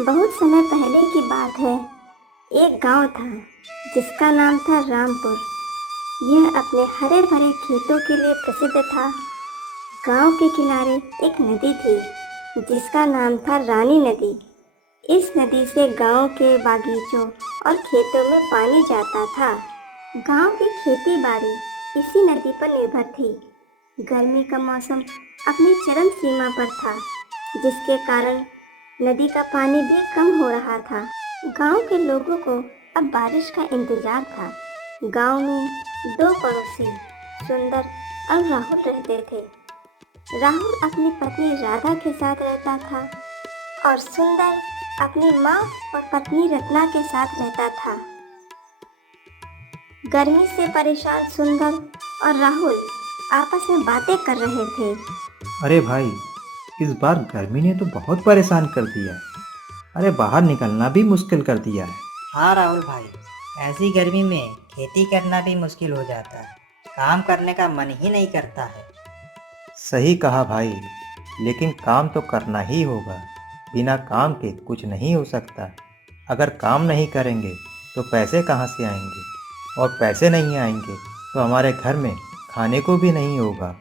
बहुत समय पहले की बात है। एक गांव था जिसका नाम था रामपुर। यह अपने हरे भरे खेतों के लिए प्रसिद्ध था। गांव के किनारे एक नदी थी जिसका नाम था रानी नदी। इस नदी से गांव के बागीचों और खेतों में पानी जाता था। गांव की खेती बाड़ी इसी नदी पर निर्भर थी। गर्मी का मौसम अपनी चरम सीमा पर था, जिसके कारण नदी का पानी भी कम हो रहा था। गांव के लोगों को अब बारिश का इंतजार था। गांव में दो पड़ोसी सुंदर और राहुल रहते थे। राहुल अपनी पत्नी राधा के साथ रहता था और सुंदर अपनी माँ और पत्नी रत्ना के साथ रहता था। गर्मी से परेशान सुंदर और राहुल आपस में बातें कर रहे थे। अरे भाई, इस बार गर्मी ने तो बहुत परेशान कर दिया है। अरे बाहर निकलना भी मुश्किल कर दिया है। हाँ राहुल भाई, ऐसी गर्मी में खेती करना भी मुश्किल हो जाता है। काम करने का मन ही नहीं करता है। सही कहा भाई, लेकिन काम तो करना ही होगा। बिना काम के कुछ नहीं हो सकता। अगर काम नहीं करेंगे तो पैसे कहाँ से आएंगे, और पैसे नहीं आएंगे तो हमारे घर में खाने को भी नहीं होगा।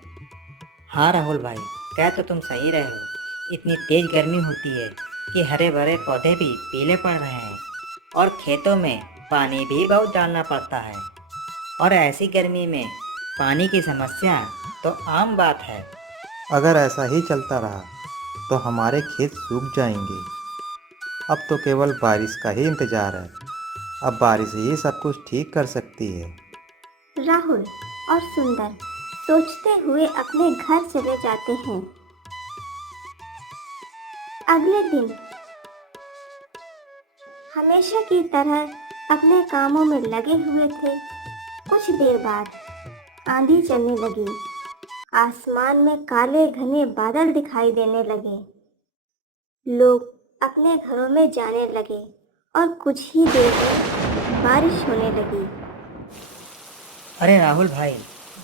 हाँ राहुल भाई, कह तो तुम सही रहे हो। इतनी तेज गर्मी होती है कि हरे भरे पौधे भी पीले पड़ रहे हैं और खेतों में पानी भी बहुत डालना पड़ता है। और ऐसी गर्मी में पानी की समस्या तो आम बात है। अगर ऐसा ही चलता रहा तो हमारे खेत सूख जाएंगे। अब तो केवल बारिश का ही इंतजार है। अब बारिश ही सब कुछ ठीक कर सकती है। राहुल और सुंदर सोचते हुए अपने घर चले जाते हैं। अगले दिन हमेशा की तरह अपने कामों में लगे हुए थे। कुछ देर बाद आंधी चलने लगी। आसमान में काले घने बादल दिखाई देने लगे। लोग अपने घरों में जाने लगे और कुछ ही देर में बारिश होने लगी। अरे राहुल भाई,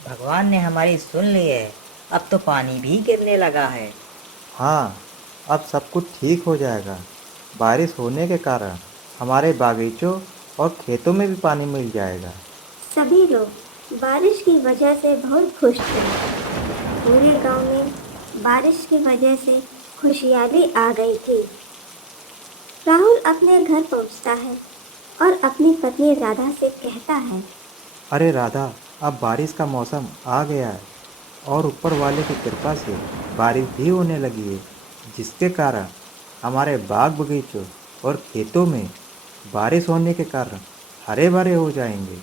भगवान ने हमारी सुन ली है। अब तो पानी भी गिरने लगा है। हाँ, अब सब कुछ ठीक हो जाएगा। बारिश होने के कारण हमारे बागीचों और खेतों में भी पानी मिल जाएगा। सभी लोग बारिश की वजह से बहुत खुश थे। पूरे गांव में बारिश की वजह से खुशहाली आ गई थी। राहुल अपने घर पहुंचता है और अपनी पत्नी राधा से कहता है, अरे राधा, अब बारिश का मौसम आ गया है और ऊपर वाले की कृपा से बारिश भी होने लगी है, जिसके कारण हमारे बाग बगीचों और खेतों में बारिश होने के कारण हरे भरे हो जाएंगे।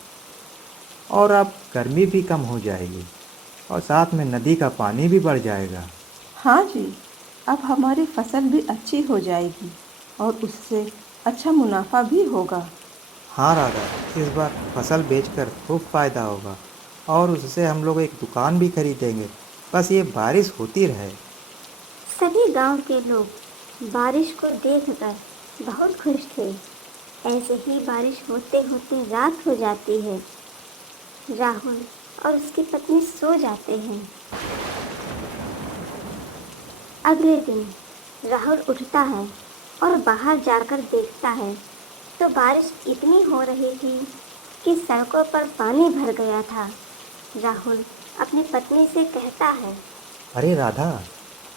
और अब गर्मी भी कम हो जाएगी और साथ में नदी का पानी भी बढ़ जाएगा। हाँ जी, अब हमारी फसल भी अच्छी हो जाएगी और उससे अच्छा मुनाफा भी होगा। हाँ राधा, इस बार फसल बेचकर खूब फायदा होगा और उससे हम लोग एक दुकान भी खरीदेंगे। बस ये बारिश होती रहे। सभी गांव के लोग बारिश को देखकर बहुत खुश थे। ऐसे ही बारिश होते होते रात हो जाती है। राहुल और उसकी पत्नी सो जाते हैं। अगले दिन राहुल उठता है और बाहर जाकर देखता है तो बारिश इतनी हो रही थी कि सड़कों पर पानी भर गया था। राहुल अपनी पत्नी से कहता है, अरे राधा,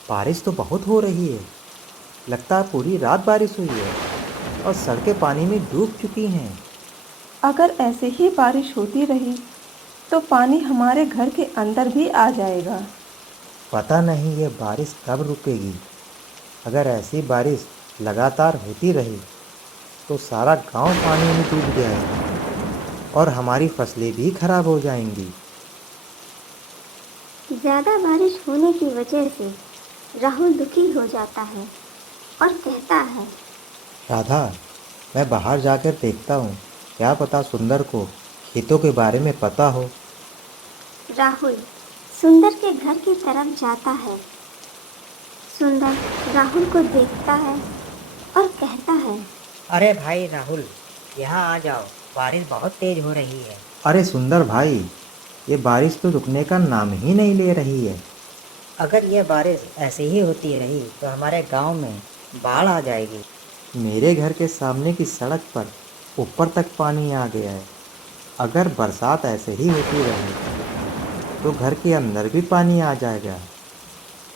बारिश तो बहुत हो रही है। लगता है पूरी रात बारिश हुई है और सड़कें पानी में डूब चुकी हैं। अगर ऐसे ही बारिश होती रही तो पानी हमारे घर के अंदर भी आ जाएगा। पता नहीं ये बारिश कब रुकेगी। अगर ऐसी बारिश लगातार होती रही तो सारा गांव पानी में डूब जाएगा और हमारी फसलें भी खराब हो जाएंगी। ज़्यादा बारिश होने की वजह से राहुल दुखी हो जाता है और कहता है, राधा, मैं बाहर जाकर देखता हूँ। क्या पता सुंदर को खेतों के बारे में पता हो। राहुल सुंदर के घर की तरफ जाता है। सुंदर राहुल को देखता है और कहता है, अरे भाई राहुल, यहाँ आ जाओ, बारिश बहुत तेज हो रही है। अरे सुंदर भाई, ये बारिश तो रुकने का नाम ही नहीं ले रही है। अगर यह बारिश ऐसे ही होती रही तो हमारे गांव में बाढ़ आ जाएगी। मेरे घर के सामने की सड़क पर ऊपर तक पानी आ गया है। अगर बरसात ऐसे ही होती रही तो घर के अंदर भी पानी आ जाएगा।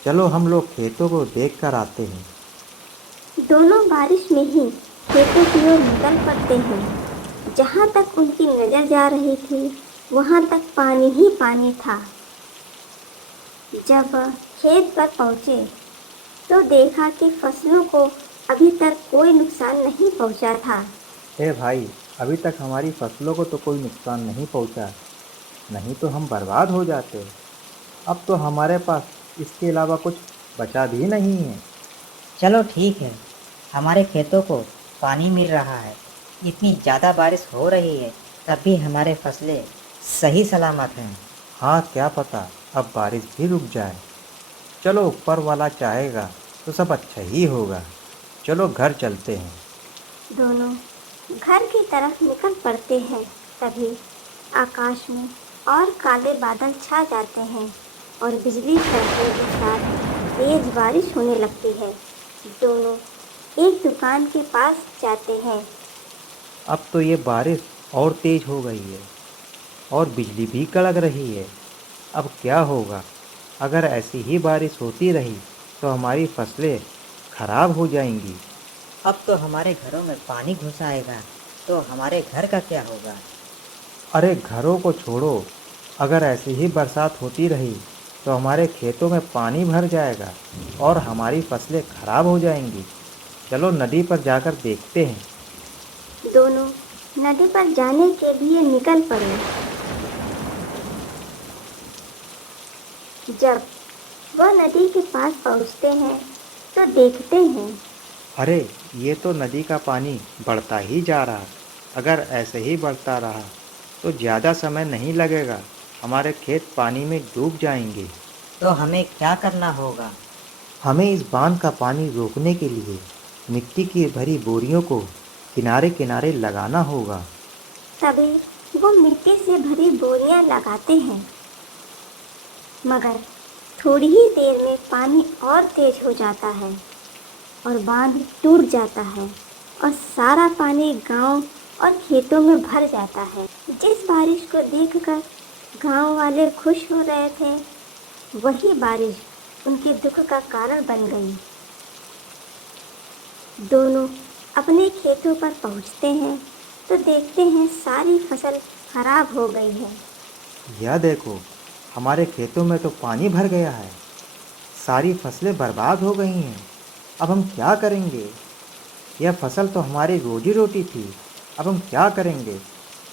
चलो हम लोग खेतों को देख कर आते हैं। दोनों बारिश में ही खेतों की ओर निकल पड़ते हैं। जहाँ तक उनकी नजर जा रही थी वहाँ तक पानी ही पानी था। जब खेत पर पहुँचे तो देखा कि फसलों को अभी तक कोई नुकसान नहीं पहुँचा था। ए भाई, अभी तक हमारी फसलों को तो कोई नुकसान नहीं पहुंचा, नहीं तो हम बर्बाद हो जाते। अब तो हमारे पास इसके अलावा कुछ बचा भी नहीं है। चलो ठीक है, हमारे खेतों को पानी मिल रहा है, इतनी ज़्यादा बारिश हो रही है, तब भी हमारे फसलें सही सलामत हैं। हाँ, क्या पता अब बारिश भी रुक जाए। चलो, ऊपर वाला चाहेगा तो सब अच्छा ही होगा। चलो घर चलते हैं। दोनों घर की तरफ निकल पड़ते हैं। तभी आकाश में और काले बादल छा जाते हैं और बिजली कड़कने के साथ तेज बारिश होने लगती है। दोनों एक दुकान के पास जाते हैं। अब तो ये बारिश और तेज हो गई है और बिजली भी कड़क रही है। अब क्या होगा? अगर ऐसी ही बारिश होती रही तो हमारी फसलें खराब हो जाएंगी। अब तो हमारे घरों में पानी घुस आएगा, तो हमारे घर का क्या होगा? अरे घरों को छोड़ो, अगर ऐसी ही बरसात होती रही तो हमारे खेतों में पानी भर जाएगा और हमारी फसलें खराब हो जाएंगी। चलो नदी पर जाकर देखते हैं। दोनों नदी पर जाने के लिए निकल पड़े। जब वह नदी के पास पहुंचते हैं तो देखते हैं। अरे ये तो नदी का पानी बढ़ता ही जा रहा। अगर ऐसे ही बढ़ता रहा तो ज़्यादा समय नहीं लगेगा, हमारे खेत पानी में डूब जाएंगे। तो हमें क्या करना होगा? हमें इस बांध का पानी रोकने के लिए मिट्टी की भरी बोरियों को किनारे किनारे लगाना होगा। तभी वो मिट्टी से भरी बोरियां लगाते हैं, मगर थोड़ी ही देर में पानी और तेज हो जाता है और बांध टूट जाता है और सारा पानी गांव और खेतों में भर जाता है। जिस बारिश को देखकर गांव वाले खुश हो रहे थे, वही बारिश उनके दुख का कारण बन गई। दोनों अपने खेतों पर पहुंचते हैं तो देखते हैं सारी फसल खराब हो गई है। यह देखो, हमारे खेतों में तो पानी भर गया है, सारी फसलें बर्बाद हो गई हैं। अब हम क्या करेंगे? यह फसल तो हमारी रोजी रोटी थी, अब हम क्या करेंगे?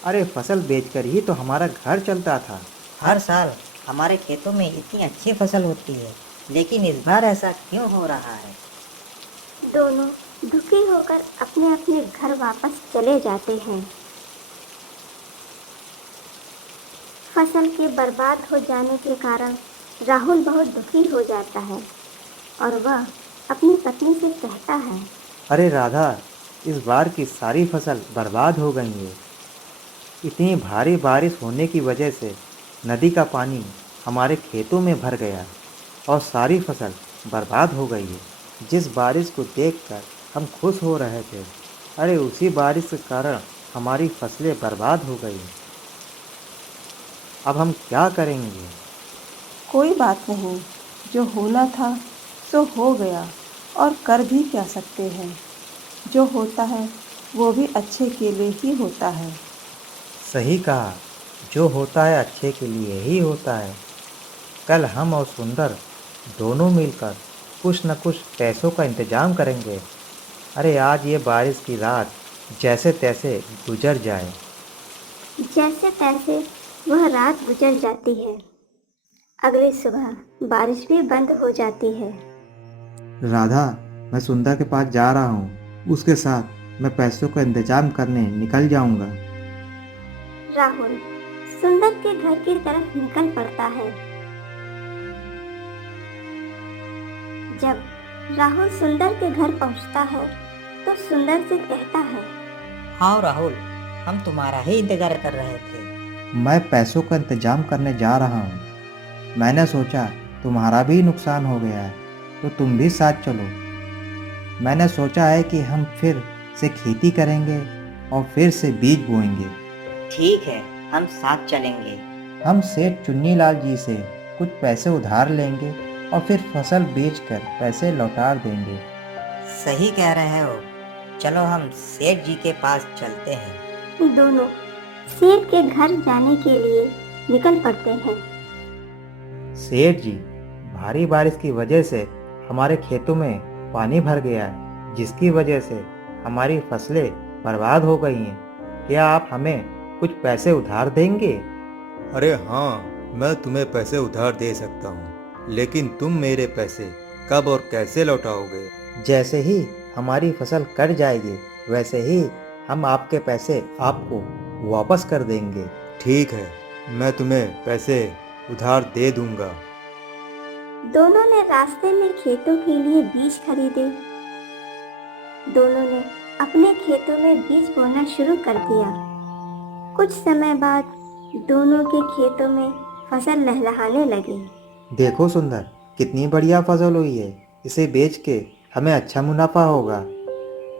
अरे फसल बेचकर ही तो हमारा घर चलता था। हर साल हमारे खेतों में इतनी अच्छी फसल होती है, लेकिन इस बार ऐसा क्यों हो रहा है? दोनों दुखी होकर अपने अपने घर वापस चले जाते हैं। फसल के बर्बाद हो जाने के कारण राहुल बहुत दुखी हो जाता है और वह अपनी पत्नी से कहता है, अरे राधा, इस बार की सारी फसल बर्बाद हो गई है। इतनी भारी बारिश होने की वजह से नदी का पानी हमारे खेतों में भर गया और सारी फसल बर्बाद हो गई है। जिस बारिश को देखकर हम खुश हो रहे थे, अरे उसी बारिश के कारण हमारी फसलें बर्बाद हो गई। अब हम क्या करेंगे? कोई बात नहीं, जो होना था सो हो गया और कर भी क्या सकते हैं। जो होता है वो भी अच्छे के लिए ही होता है। सही कहा, जो होता है अच्छे के लिए ही होता है। कल हम और सुंदर दोनों मिलकर कुछ न कुछ पैसों का इंतजाम करेंगे। अरे आज ये बारिश की रात जैसे तैसे गुजर जाए। जैसे तैसे वह रात गुजर जाती है। अगली सुबह बारिश भी बंद हो जाती है। राधा, मैं सुंदर के पास जा रहा हूँ, उसके साथ मैं पैसों का इंतजाम करने निकल जाऊंगा। राहुल सुंदर के घर की तरफ निकल पड़ता है। जब राहुल सुंदर के घर पहुंचता है तो सुंदर से कहता है, हाँ राहुल, हम तुम्हारा ही इंतजार कर रहे थे। मैं पैसों का इंतजाम करने जा रहा हूँ। मैंने सोचा तुम्हारा भी नुकसान हो गया है, तो तुम भी साथ चलो। मैंने सोचा है कि हम फिर से खेती करेंगे और फिर से बीज बोएंगे। ठीक है, हम साथ चलेंगे। हम सेठ चुन्नीलाल जी से कुछ पैसे उधार लेंगे और फिर फसल बेचकर पैसे लौटा देंगे। सही कह रहे हो। चलो हम सेठ जी के पास चलते हैं। दोनों सेठ के घर जाने के लिए निकल पड़ते हैं। सेठ जी, भारी बारिश की वजह से हमारे खेतों में पानी भर गया है, जिसकी वजह से हमारी फसलें बर्बाद हो गई हैं। क्या आप हमें कुछ पैसे उधार देंगे? अरे हाँ, मैं तुम्हें पैसे उधार दे सकता हूँ, लेकिन तुम मेरे पैसे कब और कैसे लौटाओगे? जैसे ही हमारी फसल कट जाएगी, वैसे ही हम आपके पैसे आपको वापस कर देंगे। ठीक है, मैं तुम्हें पैसे उधार दे दूंगा। दोनों ने रास्ते में खेतों के लिए बीज खरीदे। दोनों ने अपने खेतों में बीज बोना शुरू कर दिया। कुछ समय बाद दोनों के खेतों में फसल लहलहाने लगी। देखो सुंदर, कितनी बढ़िया फसल हुई है। इसे बेच के हमें अच्छा मुनाफा होगा।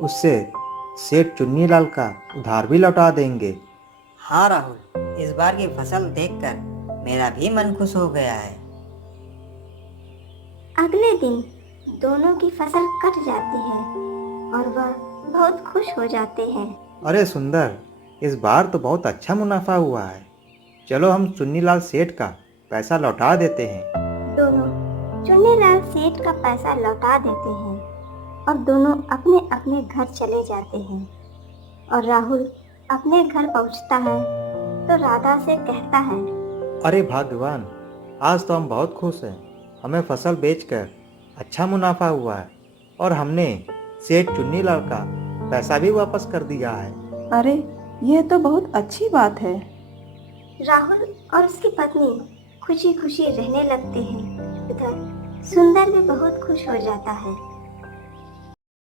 उससे सेठ चुन्नीलाल का उधार भी लौटा देंगे। हाँ राहुल, इस बार की फसल देखकर मेरा भी मन खुश हो गया है। अगले दिन दोनों की फसल कट जाती है और वह बहुत खुश हो जाते हैं। अरे सुंदर, इस बार तो बहुत अच्छा मुनाफा हुआ है। चलो हम चुन्नीलाल सेठ का पैसा लौटा देते हैं। दोनों चुन्नीलाल सेठ का पैसा लौटा देते हैं और दोनों अपने अपने घर चले जाते हैं। और राहुल अपने घर पहुंचता है तो राधा से कहता है, अरे भाग्यवान, आज तो हम बहुत खुश हैं। हमें फसल बेचकर अच्छा मुनाफा हुआ है और हमने सेठ चुन्नीलाल का पैसा भी वापस कर दिया है। अरे यह तो बहुत अच्छी बात है। राहुल और उसकी पत्नी खुशी खुशी रहने लगते हैं। इधर सुंदर भी बहुत खुश हो जाता है।